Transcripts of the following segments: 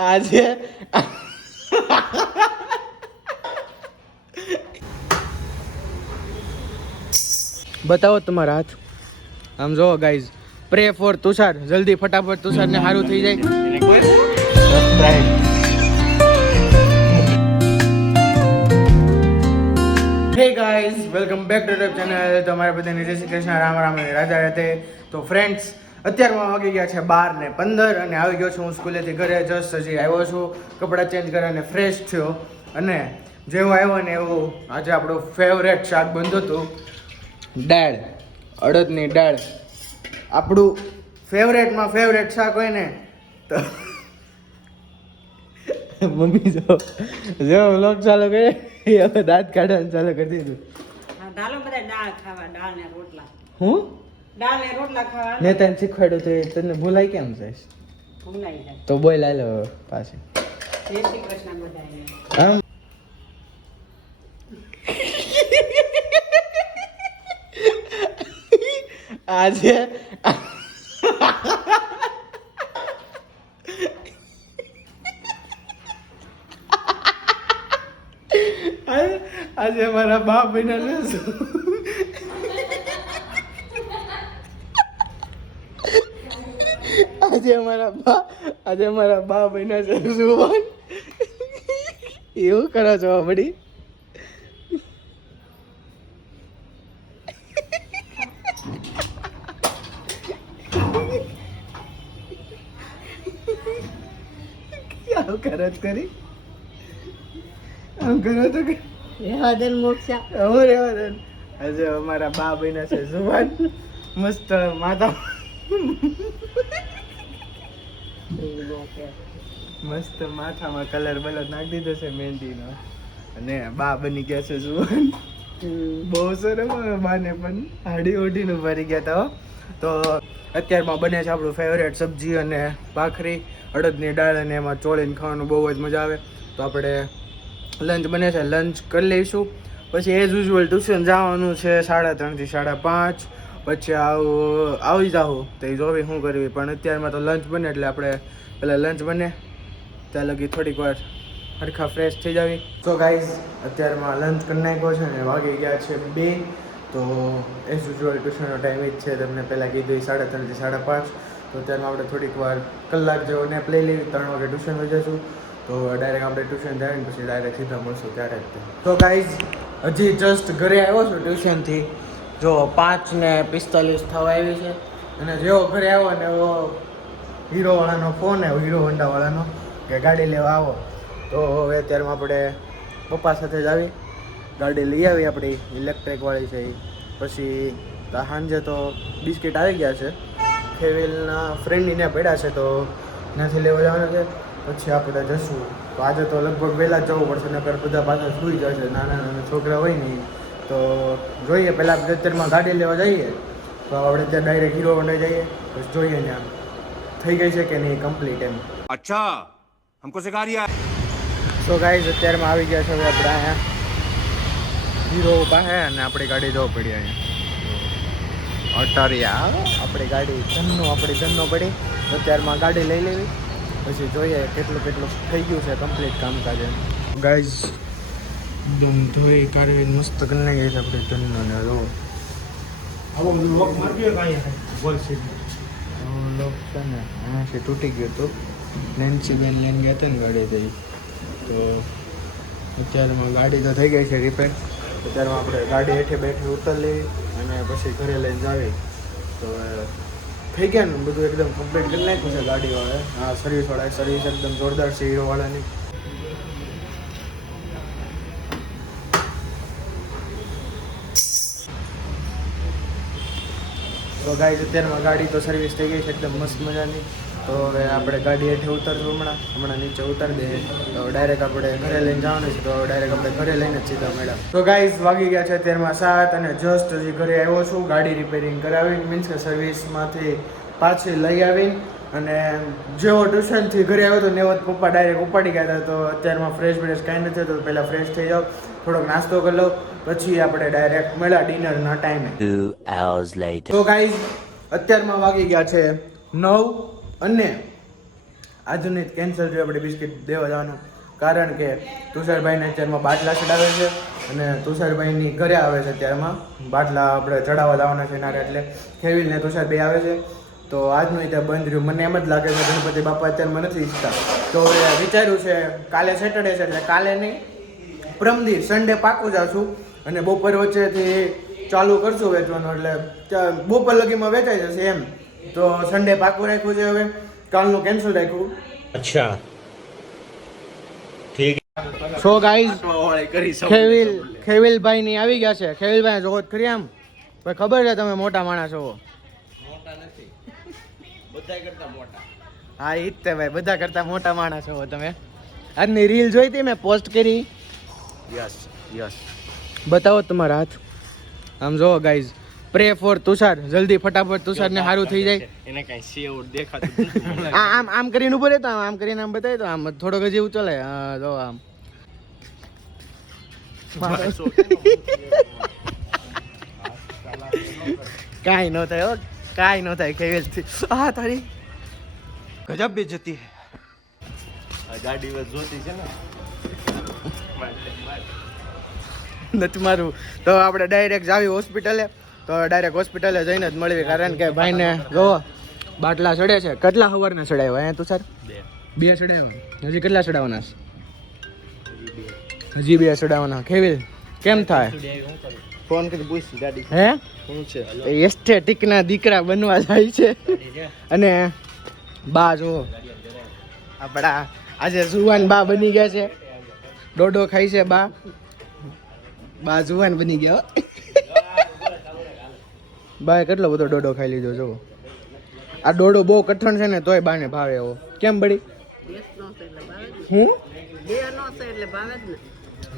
આજે બતાવો તમારા હાથ આમ જોવો ગાઈઝ પ્રે ફોર તુષાર જલ્દી ફટાફટ તુષારને સારું થઈ જાય hey guys welcome back to YouTube channel તમારા બધાને જય શ્રી કૃષ્ણ રામ રામ અને રાજા રાતે તો ફ્રેન્ડ્સ અત્યારમાં વાગી ગયા છે 12:15 અને આવી ગયો છું હું સ્કૂલેથી ઘરે જસ્ટ હજી આવ્યો છું કપડાં ચેન્જ કરીને ફ્રેશ થયો અને જેવો આવ્યો ને એવું આજે આપણું ફેવરેટ શાક બનતું હતું દાળ અડદની દાળ આપણું ફેવરેટમાં ફેવરેટ શાક હોય ને તો મમ્મી જો વ્લોગ ચાલુ કરે હવે દાંત કાઢવાનું ચાલુ કરી દીધું ચાલો બધા દાળ ખાવા દાળ ને રોટલા હું દાળ ને રોટલા ખાવા મેં તને શીખવાડ્યું તો તને ભૂલાઈ કેમ જઈશ ભૂલાઈ જાય તો બોલ આલો પાછી જય શ્રી કૃષ્ણ બધાને આમ આજે આજે મારા બાપ બન્યા છે આજે મારા બા બન્યા છે જુવાન એવું કરો છો બડી આમ કરો જ કરી આમ કરો તો કે રેવાદન મોક્ષા હું રેવાદન આજે અમારા બા બન્યા છે જુવાન મસ્ત માતા મસ્ત માથામાં કલર બલર નાખી દીધો છે મહેંદીનો અને બા બની ગયા છે જુવાન બહુ સરસ બાને પણ હાડી ઓઢીને ભરી ગયા હતા તો અત્યારમાં બને છે આપણું ફેવરેટ સબ્જી અને ભાખરી અડદની દાળ અને એમાં ચોળીને ખાવાનું બહુ જ મજા આવે તો આપણે લંચ બને છે લંચ કરી લઈશું પછી એઝ યુઝ્યુઅલ ટ્યુશન જવાનું છે 3:30 થી 5:30 પછી આવી જાઉં તો એ જોવી શું કરવી પણ અત્યારમાં તો લંચ બને એટલે આપણે પહેલાં લંચ બને ત્યાં લગી થોડીક વાર હરખા ફ્રેશ થઈ જાવી તો ગાઈઝ અત્યારમાં લંચ કરી નાખ્યો છે ને વાગી ગયા છે 2 તો એઝ યુઝ્યુઅલ ટ્યુશનનો ટાઈમ જ છે તમને પહેલાં કીધું 3:30 થી 5:30 તો અત્યારમાં આપણે થોડીક વાર કલાક જેવો નેપ લઈ લેવી 3 વાગે ટ્યુશન વહી જઈશું તો ડાયરેક્ટ આપણે ટ્યુશન જાય ને પછી ડાયરેક્ટ સીધા મળશું ત્યારે જ તો ગાઈઝ હજી જસ્ટ ઘરે આવ્યો છું ટ્યુશનથી જો 5:45 થવા આવી છે અને જેવો ઘરે આવ્યો ને એવો હીરોવાળાનો ફોન આવ્યો હીરો હોન્ડાવાળાનો કે ગાડી લેવા આવો તો હવે અત્યારમાં આપણે પપ્પા સાથે જ આવી ગાડી લઈ આવી આપણી ઇલેક્ટ્રિકવાળી છે એ પછી સાંજે તો બિસ્કિટ આવી ગયા છે ખેવેલના ફ્રેન્ડને પડ્યા છે તો ત્યાંથી લેવા જવાના છે પછી આપણે જશું તો આજે તો લગભગ વહેલા જવું પડશે નકર બધા પાછા સૂઈ જશે નાના નાના છોકરા હોય ને તો જોઈએ પહેલાં અત્યારમાં ગાડી લેવા જઈએ તો આપણે ત્યાં ડાયરેક્ટ હીરો હોન્ડા જઈએ પછી જોઈએ ત્યાં થઈ ગઈ છે કે નહીં કમ્પ્લીટ એમ અચ્છા हमको सिखा रिया સો ગાઈઝ અત્યારમાં આવી ગયા છે હવે આપણે અહીંયા હીરો પાસે અને આપણી ગાડી જવું પડી અહીંયા અટારિયા આપણી ગાડી ધનનો પડી અત્યારમાં ગાડી લઈ લેવી પછી જોઈએ કેટલું થઈ ગયું છે કમ્પ્લીટ કામકાજ એમ ગાઈઝ એકદમ ધોઈ કાઢી મસ્ત કરી નાખી છે આપણે ધનનો ને લો આવો લોક મારી ગયો કાંઈ બોલ સીટ લોક છે ને અહીંયાથી તૂટી ગયું હતું નેન્સી બેન લઈને ગયા હતા ને ગાડી થઈ તો અત્યારમાં ગાડી તો થઈ ગઈ છે રિપેર અત્યારમાં આપણે ગાડી હેઠે બેઠી ઉતર લેવી અને પછી ઘરે લઈને જાવી તો થઈ ગયા ને બધું એકદમ કમ્પ્લીટ કરી નાખ્યું છે ગાડીવાળાએ હા સર્વિસવાળાએ સર્વિસ એકદમ જોરદાર છે હીરોવાળાની તો ગાઈઝ અત્યારમાં ગાડી તો સર્વિસ થઈ ગઈ છે એકદમ મસ્ત મજાની તો હવે આપણે ગાડી હેઠે ઉતરશું હમણાં નીચે ઉતારી દઈએ તો ડાયરેક્ટ આપણે ઘરે લઈને જવાનું છે તો ડાયરેક્ટ આપણે ઘરે લઈને જ સીધા મળ્યા તો ગાઈઝ વાગી ગયા છે અત્યારમાં 7 અને જસ્ટ હજી ઘરે આવ્યો છું ગાડી રિપેરિંગ કરાવીને મીન્સ કે સર્વિસમાંથી પાછી લઈ આવીને અને જેવો ટ્યુશનથી ઘરે આવ્યો તો નેવો પપ્પા ડાયરેક્ટ ઉપાડી ગયા હતા તો અત્યારમાં ફ્રેશ કાંઈ નથી તો પહેલાં ફ્રેશ થઈ જાઓ થોડોક નાસ્તો કરી લો પછી આપણે ડાયરેક્ટ મળ્યા ડિનરના ટાઈમે 2 hours later તો ગાઈઝ અત્યારમાં વાગી ગયા છે 9 અને આજની કેન્સલ થયું આપણે બિસ્કિટ દેવા જવાનું, કારણ કે તુષારભાઈને અત્યારમાં બાટલા ચડાવે છે અને તુષારભાઈની ઘરે આવે છે અત્યારમાં બાટલા આપણે ચડાવવા જવાના છે નારે, એટલે ખેવિલ ને તુષારભાઈ આવે છે. તો આજનું ત્યાં બંધ રહ્યું. મને એમ જ લાગે છે ગણપતિ બાપા અત્યારમાં નથી ઈચ્છતા. તો એ વિચાર્યું છે કાલે સેટરડે છે એટલે કાલે નહીં, પ્રમદી સન્ડે પાકું જાશું અને બપોર વચ્ચેથી ચાલુ કરશું વેચવાનું, એટલે બપોર લગીમાં વેચાઈ જશે એમ. તો સન્ડે પાકું રાખ્યું છે, હવે કાલનું કેન્સલ રાખ્યું. अच्छा ठीक સો ગાઈઝ ખેવિલભાઈ ની આવી ગયા છે. ખેવિલભાઈ જોત ખરી આમ ભાઈ, ખબર છે તમે મોટા માણસ છો. હા ઈ જ તે ભાઈ, બધા કરતા મોટા માણસ છો તમે. આજની રીલ જોઈ હતી મેં પોસ્ટ કરી. यस यस બતાવો તમારા હાથ. આમ જોવો ગાઈઝ, પ્રે ફોર તુષાર, જલ્દી ફટાફટ તુષાર ને સારું થઈ જાય. એને કઈ સેવ દેખાતું આમ આમ કરીને ઉભો રહેતો, આમ કરીને આમ બતાવી તો આમ થોડોક હજી ઉચલે. હા જો આમ કાંઈ ન થાય હો, કાંઈ ન થાય. ખેવેલથી હા તારી ગજબ બેજતી ગાડી વચ જોતી છે ને નથી મારું. તો આપણે ડાયરેક્ટ જાવી હોસ્પિટલે, તો ડાયરેક્ટ હોસ્પિટલે જઈને જ મળવી, કારણ કે ભાઈને જો બાટલા ચડે છે. કેટલા સવારના ચડાવ્યા અહીંયા તુષાર? 2 ચડાવ્યા. હજી કેટલા ચડાવવાના છે? હજી 2 ચડાવવાના. ખેવિલ કેમ થાય? ફોન કરી પૂછ ગાડી હે શું છે એસ્થેટિક ના દીકરા બનવા જાય છે. અને બા જો આપણા આજે જુવાન બા બની ગયા છે. ડોડો ખાઈ છે બા. બા જુવાન બની ગયા. બાએ કેટલો બધો ડોડો ખાઈ લીધો જો. આ ડોડો બહુ કઠણ છે ને તોય બાને ભાવે એવો. કેમ બડી? હું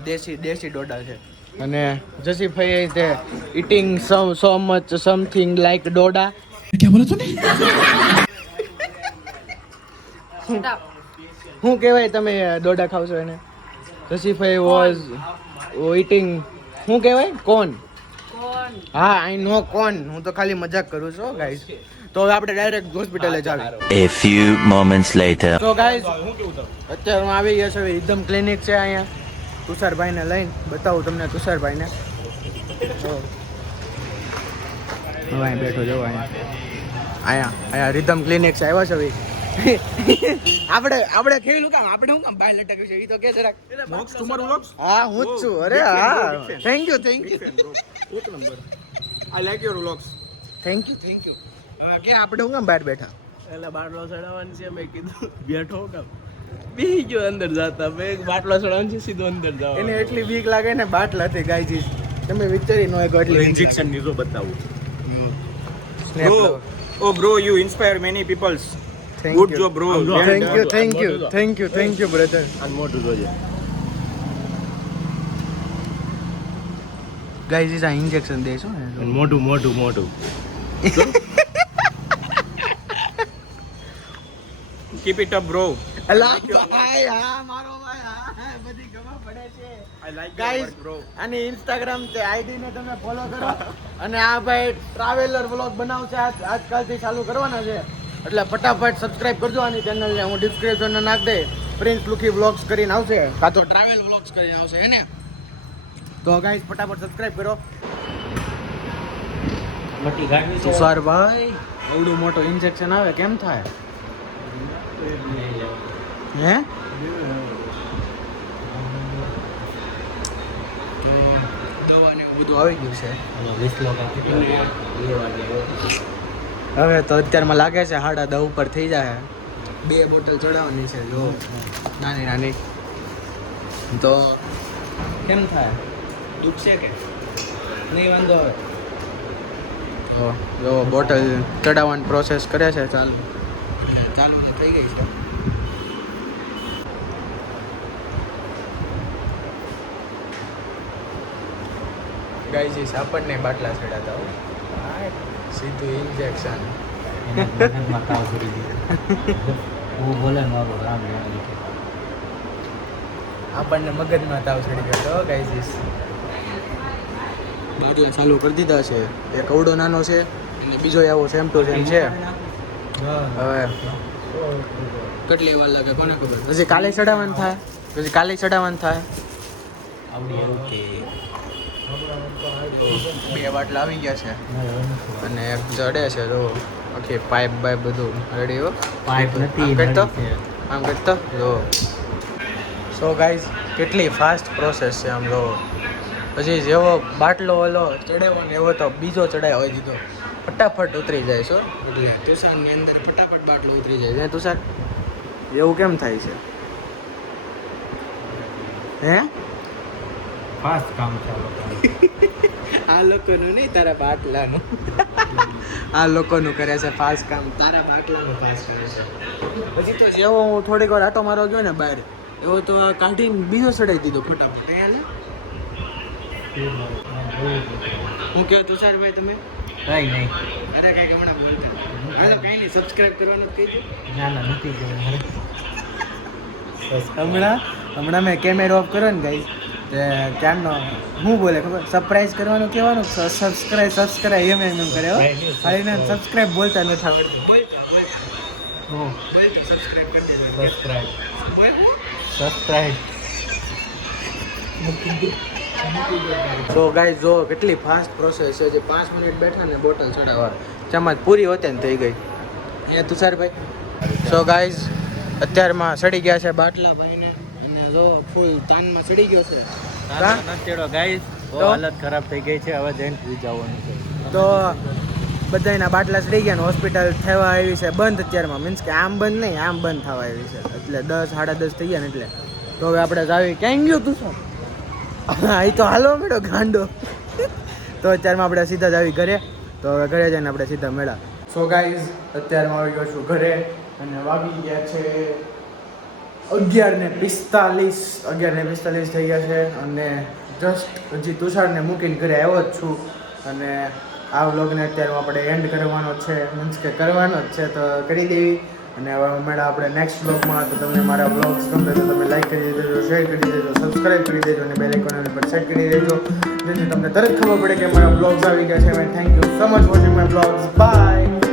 દેશી દેશી ડોડા છે. અને જસીભાઈ તે eating so much something like ડોડા. ક્યાં બોલો તું? શું કહેવાય તમે ડોડા ખાવ છો એને? જસીભાઈ વોઝ ઇટિંગ શું કહેવાય? કોન. હા આઈ નો કોન. હું તો ખાલી મજાક કરું છું ગાઈઝ. તો હવે આપણે ડાયરેક્ટ હોસ્પિટલે જાવી. A few moments later તો ગાઈઝ અત્યારે હું આવી ગયા છે રિધમ ક્લિનિક છે અહીંયા. તુષારભાઈને લઈને બતાવું તમને તુષારભાઈને. હવે અહીં બેઠો જો અહીંયા રિધમ ક્લિનિક છે. આવ્યા છે ભાઈ. આપણે ખેલું કામ આપણે શું કામ બાય લટક્યું છે એ તો કે જરાક. હા હું જ છું. અરે હા થેન્ક યુ એક number I like your vlogs thank you. હવે કે આપણે શું કામ બહાર બેઠા? એટલે બાટલો ચડાવવાની છે. મેં કીધું બેઠો કામ બેસી ગયો અંદર જાતા. મેં બાટલો ચડાવવાનું છે, સીધો અંદર જાવ. એને એટલી બીક લાગે ને બાટલાથી ગાયજી. તમે વિચારી ન હોય એટલી ઇન્જેક્શન નીરો બતાવું સ્નેપ લો. oh bro you inspire many peoples Thank good you. job bro Thank you brother. અને મોટું જોજે ગાઈઝ આ ઇન્જેક્શન દેશો ને મોટું keep it up bro અલા ભાઈ હા મારો ભાઈ હા બધી ખબર પડે છે. I like ગાઈઝ bro આની ઇન્સ્ટાગ્રામ તે આઈડી ને તમે ફોલો કરો. અને આ ભાઈ ટ્રાવેલર વ્લોગ બનાવશે આજકાલથી ચાલુ કરવાના છે, એટલે ફટાફટ સબસ્ક્રાઇબ કરજો આની ચેનલને. હું ડિસ્ક્રિપ્શનમાં નાખ દે. પ્રિન્સ લુકી વ્લોગ્સ કરીને આવશે, કાં તો ટ્રાવેલ વ્લોગ્સ કરીને આવશે હે ને. તો ગાઈઝ ફટાફટ સબસ્ક્રાઇબ કરો. તુષારભાઈ એવડું મોટું ઇન્જેક્શન આવે કેમ થાય હે? દવાને બધું આવી ગયું છે. હવે તો અત્યારમાં લાગે છે 10:30 ઉપર થઈ જાય. 2 બોટલ ચડાવવાની છે જો નાની. તો કેમ થાય? દુખશે કે નહીં? વાંધો હવે જો બોટલ ચડાવવાની પ્રોસેસ કરે છે. ચાલુ થઈ ગઈ છે. ગાઈઝ આપણને બાટલા ચડાતા હોય સીધું ઇન્જેક્શન. આપણને મગજમાં તાવ ચડી ગયો ગાઈઝ. બાટલા ચાલુ કરી દીધા છે. એક અવડો નાનો છે અને બીજો આવો સેમ ટુ સેમ છે. હવે કેટલી વાર લાગે કોને ખબર પછી કાલે ચડાવવાનું થાય બે બાટલા આવી ગયા છે અને એક ચડે છે તો ઓકે પાઇપ બાઇપ બધું રેડી હો પાઇપ નથી આમ કરતો જો સો ગાઈઝ કેટલી ફાસ્ટ પ્રોસેસ છે આમ જો પછી જેવો બાટલો ઓલો ચડાવ્યો ને એવો તો બીજો ચડાવ્યો હોય દીધો ફટાફટ ઉતરી જાય છો એટલે તુષારની અંદર ફટાફટ બાટલો ઉતરી જાય ને તુષાર એવું કેમ થાય છે હે ફાસ્ટ કામ ચાલો આ લોકોનું નહીં તારા બાટલાનું આ લોકોનું કરે છે ફાસ્ટ કામ તારા બાટલાનું ફાસ્ટ કરે છે પછી તો જેવો હું થોડીક વાર આટો મારવા ગયો ને બહાર એવો તો આ કાઢીને બીજો ચડાવી દીધો ફટાફટ હું કહો તુષારભાઈ તમે કઈ નહીં અરે કાંઈ હમણાં બોલતા હાલો કાંઈ નહીં સબસ્ક્રાઇબ કરવાનું જ કહી ના નથી હમણાં મેં કેમેરો ઓફ કર્યો ને ગાઈસ તે ક્યારનો હું બોલે ખબર સરપ્રાઈઝ કરવાનું કહેવાનું સબસ્ક્રાઇબ એમ કરે હો હાલીને સબસ્ક્રાઇબ બોલતા નથી આવડતું બોલ તો સબસ્ક્રાઇબ કરી દેજો સબસ્ક્રાઇબ સો ગાઈસ જો કેટલી ફાસ્ટ પ્રોસેસ છે જે 5 મિનિટ બેઠા ને બોટલ ચડાવવા ચમચ પૂરી હોતે ને થઈ ગઈ એ તુષારભાઈ સો ગાઈસ અત્યારમાં સડી ગયા છે બાટલા ભાઈને અને જો ફૂલ તાનમાં સડી ગયો છે ગાઈસ તો? હાલત ખરાબ થઈ ગઈ છે હવે જઈને સુઈ જવાનું છે તો બધાના બાટલા સડી ગયા ને હોસ્પિટલ થવા આવી છે બંધ અત્યારમાં મીન્સ કે આમ બંધ નહીં આમ બંધ થવા આવી છે એટલે 10 10:30 થઈ ગયા ને એટલે તો હવે આપણે જાવી ક્યાં ગયો તું શું હા એ તો હાલો મેળો ગાંડો તો અત્યારમાં આપણે સીધા જ આવી ઘરે તો હવે ઘરે જઈને આપણે સીધા મેળા સો ગાઈઝ અત્યારમાં આવી ગયો છું ઘરે અને વાગી ગયા છે 11:45 થઈ ગયા છે અને જસ્ટ હજી તુષારને મૂકીને ઘરે આવ્યો જ છું અને આ વ્લોગને અત્યારે આપણે એન્ડ કરવાનો છે મીન્સ કે કરવાનો જ છે તો કરી દેવી અને હવે મેળા આપણે નેક્સ્ટ વ્લોગમાં તો તમને મારા વ્લોગ્સ ગમે તો તમે લાઈક કરી દેજો શેર કરી દેજો સબસ્ક્રાઈબ કરી દેજો અને બેલ આઇકોન પર સેટ કરી દેજો જેથી તમને તરત ખબર પડે કે મારા વ્લોગ્સ આવી ગયા છે thank you so much watching my vlogs by